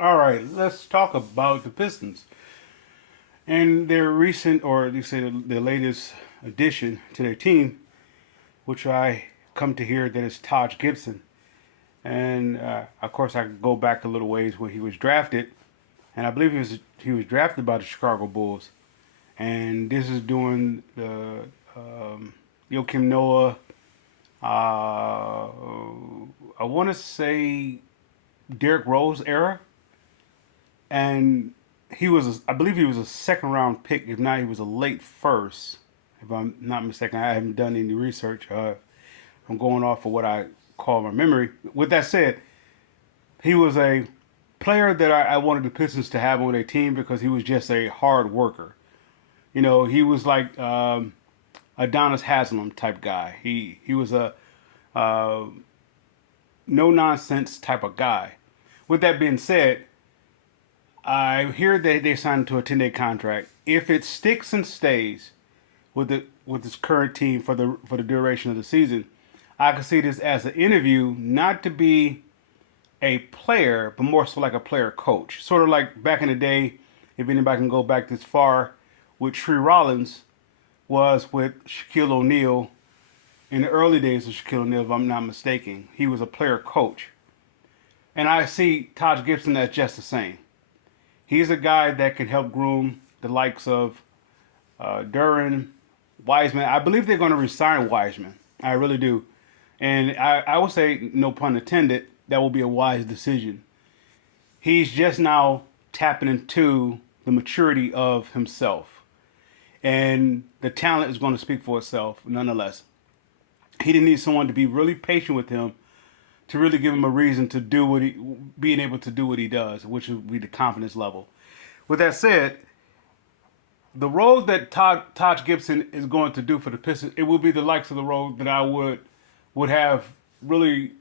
All right, let's talk about the Pistons and their recent, or they say the latest addition to their team, which I come to hear that is Taj Gibson. And of course, I could go back a little ways when he was drafted, and I believe he was drafted by the Chicago Bulls. And this is during the Joakim Noah. I want to say Derrick Rose era, and I believe he was a second round pick. If not, he was a late first. If I'm not mistaken, I haven't done any research. I'm going off of what I call my memory. With that said, he was a player that I wanted the Pistons to have on their team because he was just a hard worker. You know, he was like Adonis Haslam type guy. He was a uh, no nonsense type of guy. With that being said, I hear that they signed to a 10-day contract. If it sticks and stays with this current team for the duration of the season, I can see this as an interview, not to be a player, but more so like a player coach. Sort of like back in the day, if anybody can go back this far, with Tree Rollins was with Shaquille O'Neal in the early days of Shaquille O'Neal, if I'm not mistaken. He was a player coach. And I see Taj Gibson as just the same. He's a guy that can help groom the likes of Duran, Wiseman. I believe they're going to resign Wiseman. I really do. And I would say, no pun intended, that will be a wise decision. He's just now tapping into the maturity of himself. And the talent is going to speak for itself nonetheless. He didn't need someone to be really patient with him to really give him a reason to do being able to do what he does, which would be the confidence level. With that said, the role that Taj Gibson is going to do for the Pistons, it will be the likes of the role that I would have really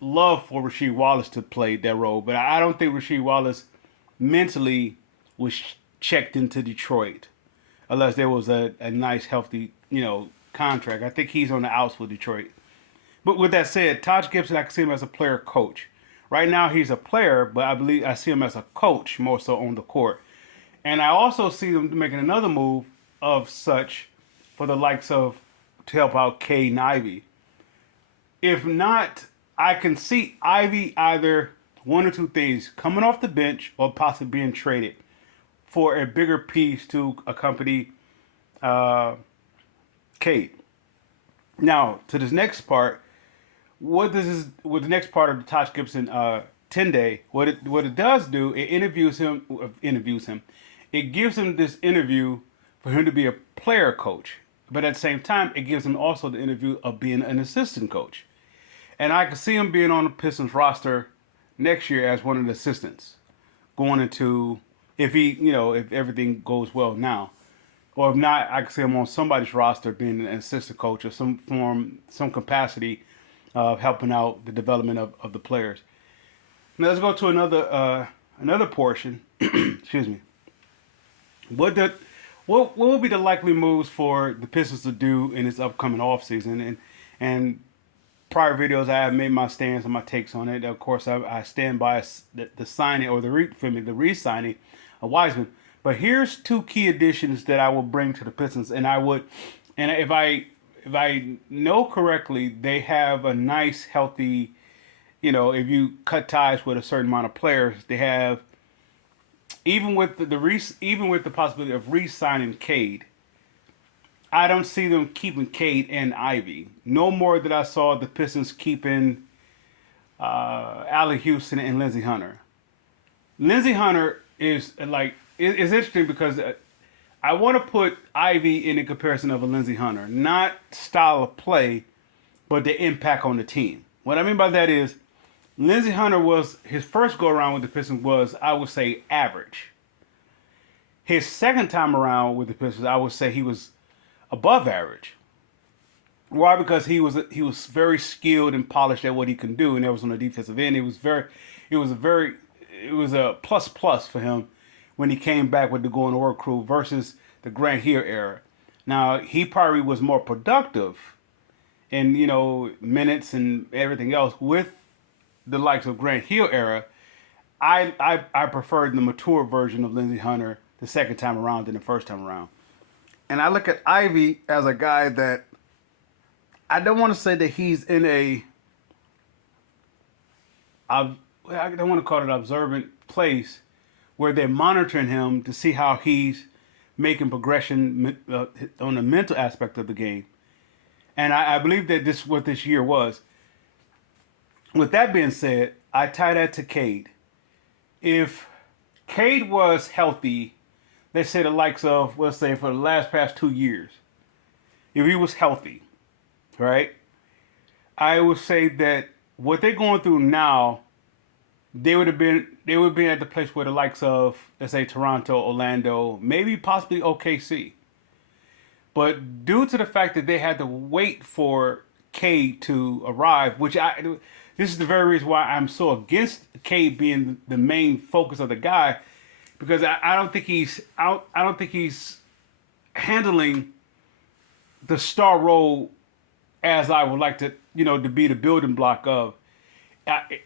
loved for Rasheed Wallace to play that role. But I don't think Rasheed Wallace mentally was checked into Detroit unless there was a nice, healthy, contract. I think he's on the outs with Detroit. But with that said, Taj Gibson, I can see him as a player coach. Right now, he's a player, but I believe I see him as a coach more so on the court. And I also see them making another move of such for the likes of to help out Cade and Ivy. If not, I can see Ivy either one or two things coming off the bench or possibly being traded for a bigger piece to accompany uh, Cade. Now, to this next part, with the next part of the Taj Gibson 10-day, what it does do, it interviews him. It gives him this interview for him to be a player coach, but at the same time, it gives him also the interview of being an assistant coach. And I can see him being on the Pistons roster next year as one of the assistants, going into if everything goes well now, or if not, I can see him on somebody's roster being an assistant coach or some capacity of helping out the development of the players. Now let's go to another portion. Excuse me. What the what will be the likely moves for the Pistons to do in this upcoming offseason? And prior videos, I have made my stance and my takes on it. Of course, I stand by the signing or the re-signing of Wiseman. But here's two key additions that I will bring to the Pistons, and if I know correctly, they have a nice, healthy. If you cut ties with a certain amount of players, they have even with the possibility of re-signing Cade. I don't see them keeping Cade and Ivy. No more than I saw the Pistons keeping Allen Houston and Lindsey Hunter. Lindsey Hunter is like it's interesting because I want to put Ivy in the comparison of a Lindsey Hunter, not style of play, but the impact on the team. What I mean by that is Lindsey Hunter was his first go around with the Pistons was, I would say, average. His second time around with the Pistons, I would say he was above average. Why? Because he was very skilled and polished at what he can do, and that was on the defensive end. It was a plus plus for him when he came back with the going to work crew versus the Grant Hill era. Now he probably was more productive in minutes and everything else with the likes of Grant Hill era. I preferred the mature version of Lindsey Hunter the second time around than the first time around. And I look at Ivy as a guy that I don't want to say that he's in a I don't want to call it an observant place where they're monitoring him to see how he's making progression on the mental aspect of the game. And I believe that this is what this year was. With that being said, I tie that to Cade. If Cade was healthy, let's say the likes of, let's say for the last past 2 years, if he was healthy, right, I would say that what they're going through now, they would be at the place where the likes of, let's say Toronto, Orlando, maybe possibly OKC. But due to the fact that they had to wait for Cade to arrive, this is the very reason why I'm so against Cade being the main focus of the guy, because I don't think I don't think he's handling the star role as I would like to, to be the building block of.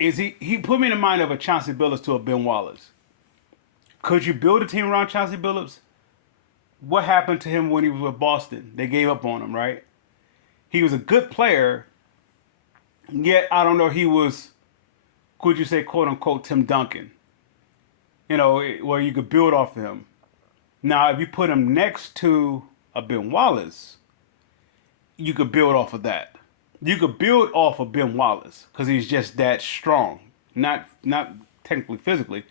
Is he put me in the mind of a Chauncey Billups to a Ben Wallace? Could you build a team around Chauncey Billups? What happened to him when he was with Boston? They gave up on him, right? He was a good player, yet I don't know, he was, could you say, quote unquote, Tim Duncan? Where you could build off of him. Now, if you put him next to a Ben Wallace, you could build off of that. You could build off of Ben Wallace because he's just that strong. Not technically physically,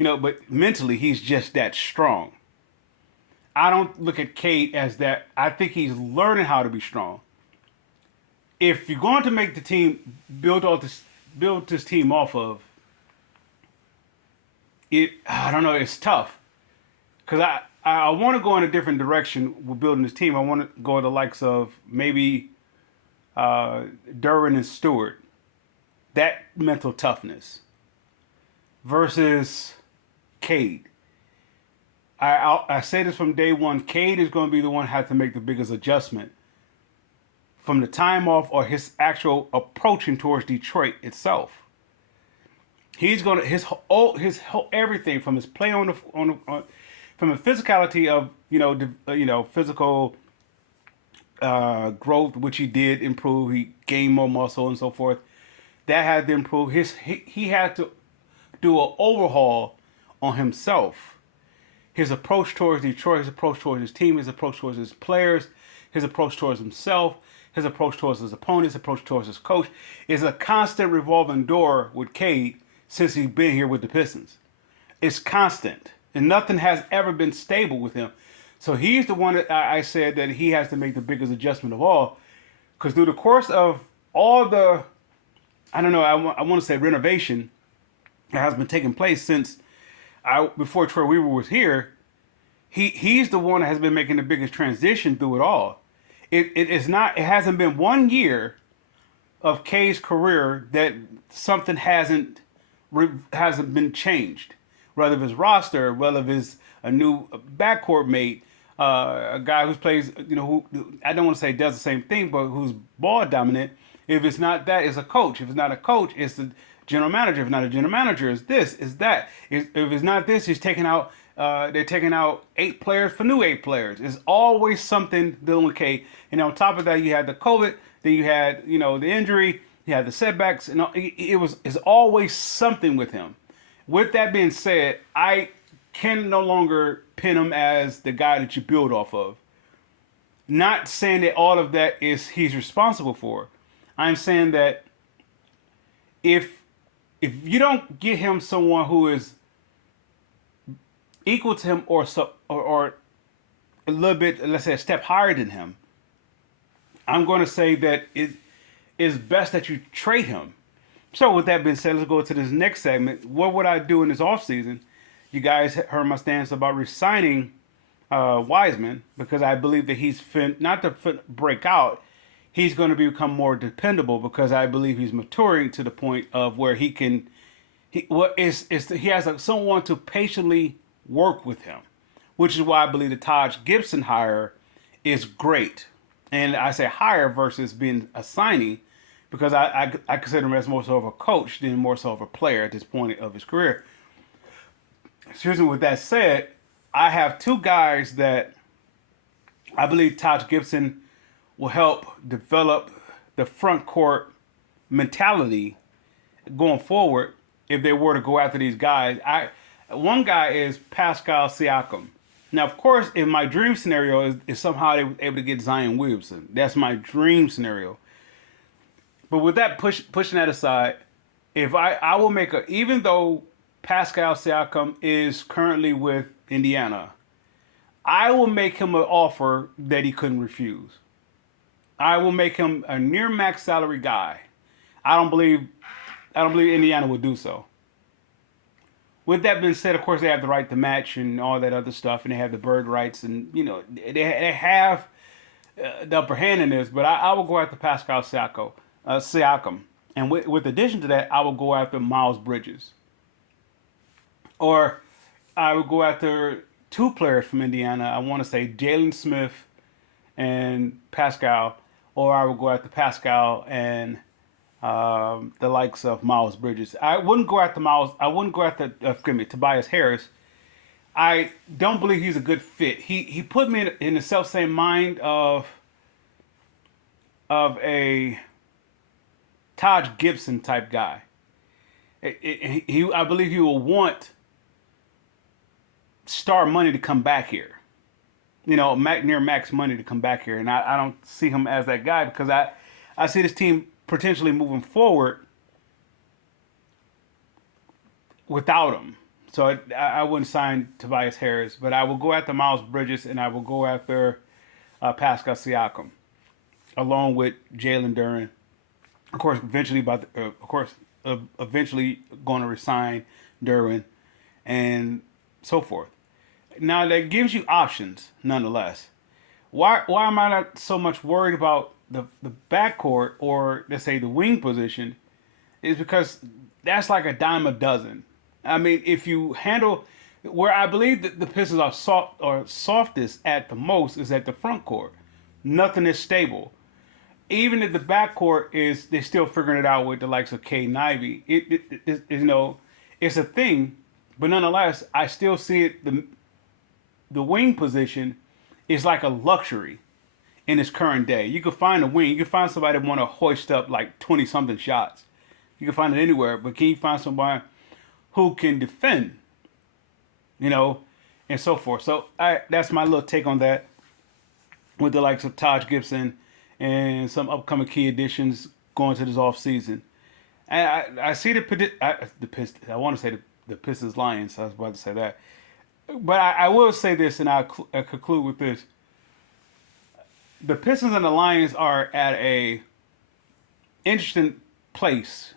but mentally he's just that strong. I don't look at Cade as that. I think he's learning how to be strong. If you're going to make the team build this team off of it, I don't know. It's tough because I want to go in a different direction with building this team. I want to go to the likes of maybe Duran and Stewart. That mental toughness versus Cade. I say this from day one. Cade is going to be the one who has to make the biggest adjustment from the time off or his actual approaching towards Detroit itself. He's going to his whole everything from his play from the physicality of physical growth, which he did improve. He gained more muscle and so forth. That had to improve. He had to do an overhaul on himself. His approach towards Detroit, his approach towards his team, his approach towards his players, his approach towards himself, his approach towards his opponents, his approach towards his coach is a constant revolving door with Cade since he's been here with the Pistons. It's constant, and nothing has ever been stable with him. So he's the one that I said that he has to make the biggest adjustment of all, because through the course of all the, I don't know, I want to say renovation that has been taking place since before Troy Weaver was here, he's the one that has been making the biggest transition through it all. It hasn't been 1 year of K's career that something hasn't been changed. Whether it's roster, whether it's a new backcourt mate, a guy who plays, who I don't want to say does the same thing, but who's ball dominant. If it's not that, it's a coach. If it's not a coach, it's the general manager. If not a general manager, it's this, it's that. If it's not this, he's taking out. They're taking out 8 players for new 8 players. It's always something dealing with K. And on top of that, you had the COVID. Then you had the injury. You had the setbacks. And it's always something with him. With that being said, I can no longer pin him as the guy that you build off of. Not saying that all of that is he's responsible for. I'm saying that if you don't get him someone who is equal to him or a little bit, let's say a step higher than him, I'm going to say that it is best that you trade him. So with that being said, let's go to this next segment. What would I do in this offseason? You guys heard my stance about re-signing Wiseman, because I believe that he's not to break out. He's going to become more dependable because I believe he's maturing to the point of where he has someone to patiently work with him, which is why I believe the Taj Gibson hire is great. And I say hire versus being a signing because I consider him as more so of a coach than more so of a player at this point of his career. excuse me, with that said, I have two guys that I believe Taj Gibson will help develop the front court mentality going forward if they were to go after these guys. One guy is Pascal Siakam. Now, of course, in my dream scenario is somehow they were able to get Zion Williamson. That's my dream scenario. But with that pushing that aside, if I will make a, even though Pascal Siakam is currently with Indiana, I will make him an offer that he couldn't refuse. I will make him a near max salary guy. I don't believe I don't believe Indiana would do so. With that being said, of course they have the right to match and all that other stuff, and they have the bird rights, and they have the upper hand in this. But I will go after Pascal Siakam, and with addition to that, I will go after Miles Bridges, or I will go after two players from Indiana. I want to say Jalen Smith and Pascal, or I will go after Pascal and the likes of Miles Bridges. I wouldn't go after Miles. I wouldn't go after Tobias Harris. I don't believe he's a good fit. He put me in the self same mind of a Taj Gibson type guy. I believe he will want star money to come back here. Near max money to come back here, and I don't see him as that guy because I see this team potentially moving forward without him. So I wouldn't sign Tobias Harris, but I will go after Miles Bridges and I will go after Pascal Siakam, along with Jalen Duren. Of course, eventually going to resign Duren and so forth. Now that gives you options, nonetheless. Why am I not so much worried about the backcourt, or let's say the wing position? Is because that's like a dime a dozen. I mean, if you handle where I believe that the Pistons are softest at the most is at the front court. Nothing is stable. Even if the backcourt is, they're still figuring it out with the likes of K. Ivey. It's a thing, but nonetheless, I still see it. The wing position is like a luxury in this current day. You can find a wing. You can find somebody that want to hoist up like 20 something shots. You can find it anywhere, but can you find somebody who can defend? And so forth. So that's my little take on that, with the likes of Taj Gibson and some upcoming key additions going to this off season. And I see the Pistons. I want to say the Pistons Lions. I was about to say that, but I will say this, and I'll conclude with this. The Pistons and the Lions are at a interesting place.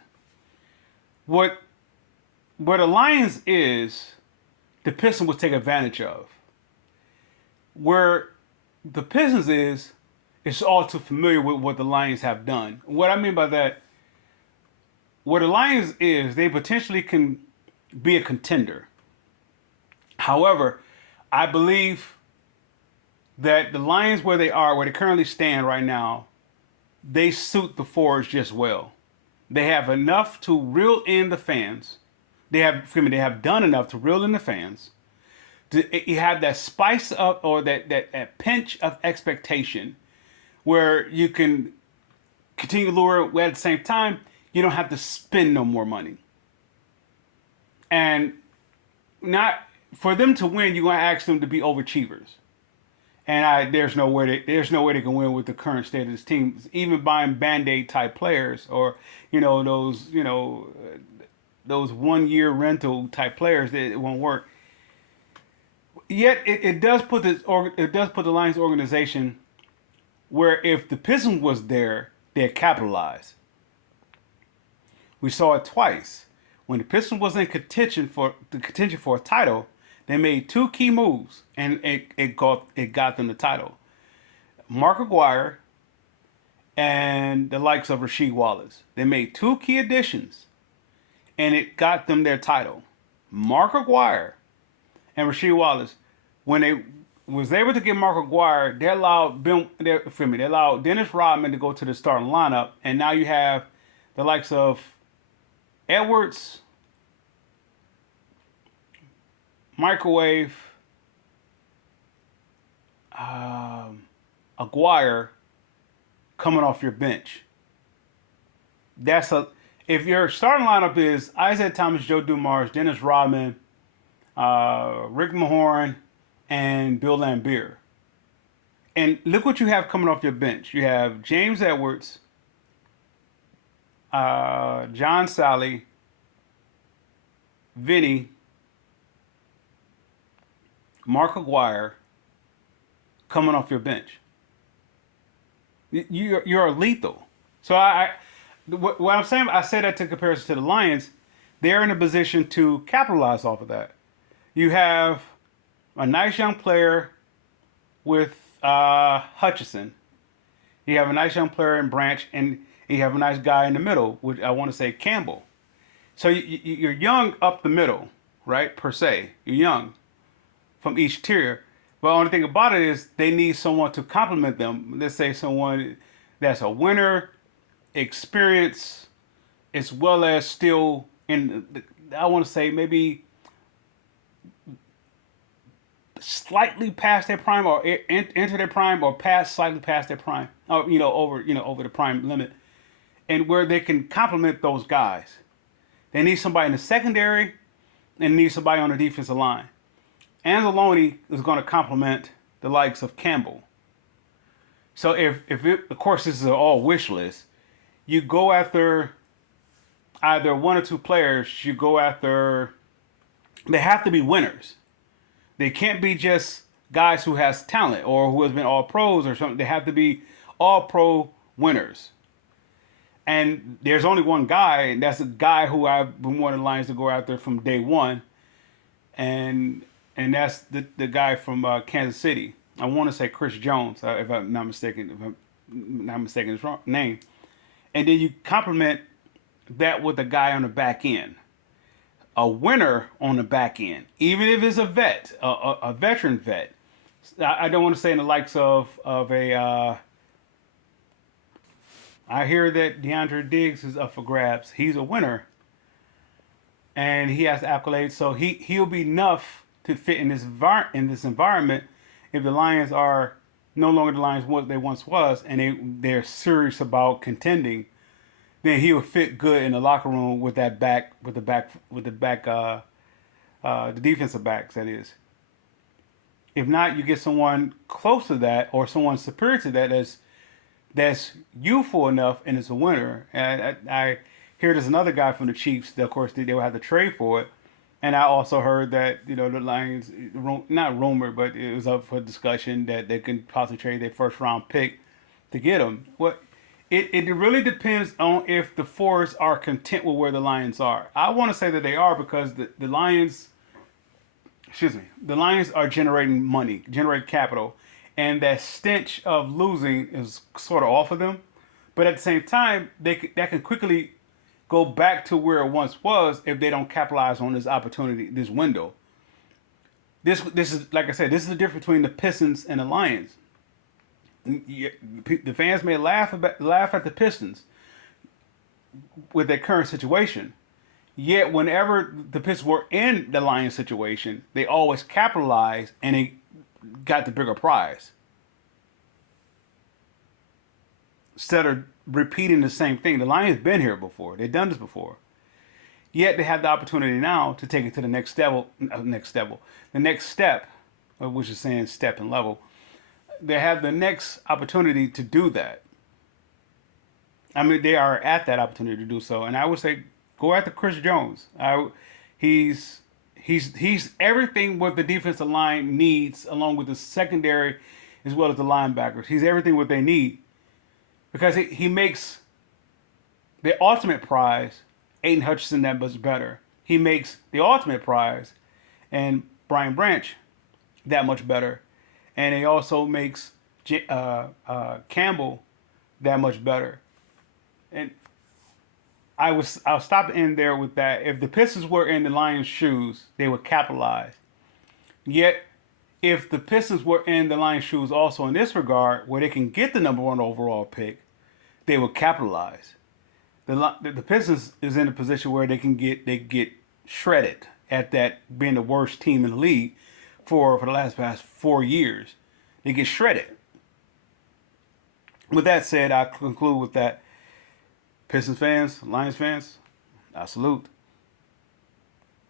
What the Lions is, the Pistons will take advantage of. Where the Pistons is, it's all too familiar with what the Lions have done. What I mean by that, what the Lions is, they potentially can be a contender. However, I believe that the Lions, where they currently stand right now, they suit the Fords just well. They have enough to reel in the fans. They have done enough to reel in the fans. You have that spice up, or that pinch of expectation, where you can continue to lure, where at the same time you don't have to spend no more money. And not for them to win, you're going to ask them to be overachievers. And there's no way they can win with the current state of this team. Even buying Band-Aid type players, or those 1 year rental type players, it won't work. Yet it does put the Lions organization where if the Pistons was there, they'd capitalize. We saw it twice. When the Pistons was in contention for a title, they made two key moves, and it got them the title. Mark Aguirre and the likes of Rasheed Wallace. They made two key additions, and it got them their title. Mark Aguirre and Rasheed Wallace, when they was able to get Mark Aguirre, they allowed Dennis Rodman to go to the starting lineup, and now you have the likes of Edwards, microwave Aguirre coming off your bench. That's a If your starting lineup is Isaiah Thomas, Joe Dumars, Dennis Rodman, Rick Mahorn, and Bill Laimbeer. And look what you have coming off your bench. You have James Edwards, John Sally, Vinny, Mark Aguirre coming off your bench. You're lethal. So what I'm saying, I say that to comparison to the Lions, they're in a position to capitalize off of that. You have a nice young player with Hutchison. You have a nice young player in Branch, and you have a nice guy in the middle, which I want to say Campbell. So you're young up the middle, right? Per se, you're young from each tier. But the only thing about it is they need someone to complement them. Let's say someone that's a winner, experience, as well as still in. I want to say maybe slightly past their prime, or enter their prime, or slightly past their prime, or over the prime limit, and where they can complement those guys. They need somebody in the secondary, and need somebody on the defensive line. Anzalone is going to complement the likes of Campbell. So of course, this is an all wish list. You go after either one or two players. You go after. They have to be winners. They can't be just guys who has talent or who has been all pros or something. They have to be all pro winners. And there's only one guy, and that's a guy who I've been wanting the Lions to go after from day one, and that's the guy from Kansas City. I want to say Chris Jones, if I'm not mistaken. If I'm not mistaken, his wrong name. And then you complement that with a guy on the back end, a winner on the back end, even if it's a vet, a veteran vet. I don't want to say in the likes of a. I hear that DeAndre Diggs is up for grabs. He's a winner, and he has accolades, so he'll be enough to fit in this environment. If the Lions are no longer the Lions what they once was, and they're serious about contending, then he'll fit good in the locker room with the defensive backs, that is. If not, you get someone close to that or someone superior to that that's youthful enough and is a winner. And I hear there's another guy from the Chiefs that, of course, they will have to trade for it. And I also heard that, the Lions, not rumored, but it was up for discussion that they can possibly trade their first round pick to get him. It really depends on if the Forest are content with where the Lions are. I want to say that they are, because the Lions, the Lions are generating money, generate capital, and that stench of losing is sort of off of them. But at the same time, that can quickly go back to where it once was if they don't capitalize on this opportunity, this window. This is, like I said, this is the difference between the Pistons and the Lions. The fans may laugh at the Pistons with their current situation. Yet, whenever the Pistons were in the Lions situation, they always capitalized and they got the bigger prize. Instead of repeating the same thing. The Lions been here before. They've done this before. Yet they have the opportunity now to take it to the next level. The next step, which is saying step and level. They have the next opportunity to do that. I mean, they are at that opportunity to do so. And I would say, go after Chris Jones. He's everything what the defensive line needs, along with the secondary as well as the linebackers. He's everything what they need, because he makes the ultimate prize, Aiden Hutchinson, that much better. He makes the ultimate prize and Brian Branch that much better. And he also makes Campbell that much better. And I'll stop in there with that. If the Pistons were in the Lions' shoes, they would capitalize. Yet, if the Pistons were in the Lions' shoes also in this regard, where they can get the number one overall pick, they would capitalize. The Pistons is in a position where they get shredded at that being the worst team in the league for the past 4 years. They get shredded. With that said, I conclude with that. Pistons fans, Lions fans, I salute.